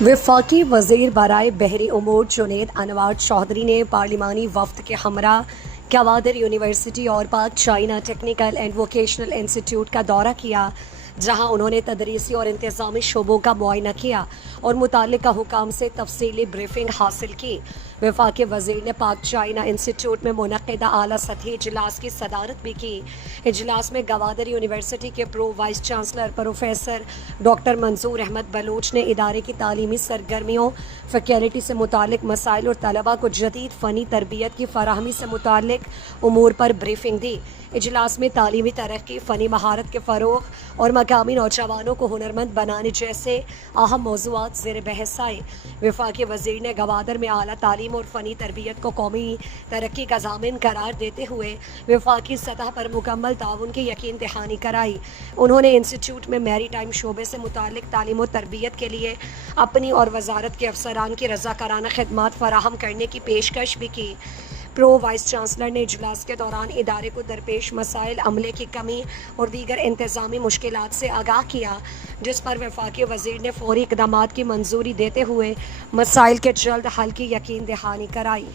वफाकी वज़ीर बराए बहरी उमूर जुनैद अनवर चौधरी ने पार्लिमानी वफ्द के हमरा गवादर यूनिवर्सिटी और पाक China technical and vocational institute का दौरा किया, जहां उन्होंने तदरीसी और इंतज़ामी शोबों का मुआयना किया और मुताल्लिका हुकाम से तफसीली ब्रीफिंग हासिल की। वफाकी वज़ीर ने पाक चाइना इंस्टीट्यूट में मुनक़िदा आला सतही इजलास की सदारत भी की। इजलास में गवादर यूनिवर्सिटी के pro vice chancellor professor doctor मंजूर अहमद बलूच ने इदारे की तालीमी सरगर्मियों, फैकल्टी से मुतालिक मसाइल और तलबा को जदीद फ़नी तरबियत की फराहमी से मुतालिक उमूर पर ब्रीफिंग दी। इजलास में तालीमी तरक्की, फ़नी महारत के फ़रोग़ और मकामी नौजवानों को हुनरमंद बनाने जैसे अहम मौज़ूआत ज़ेर बहस आए। वफाकी वज़ीर ने गवादर में आला तालीम और फ़नी तरबियत को कौमी तरक्की का ज़ामिन करार देते हुए वफाकी सतह पर मुकम्मल ताउन की यकीन दहानी कराई। उन्होंने इंस्टीट्यूट में मैरी टाइम शोबे से मुतालिक तालीम और तरबियत के लिए अपनी और वजारत के अफसरान की रज़ाकाराना खिदमात फराहम करने की पेशकश भी की। प्रो वाइस चांसलर ने इजलास के दौरान इदारे को दरपेश मसाइल, अमले की कमी और दीगर इंतज़ामी मुश्किलात से आगाह किया, जिस पर वफाकी वज़ीर ने फौरी इक़दामात की मंजूरी देते हुए मसाइल के जल्द हल की यकीन दहानी कराई।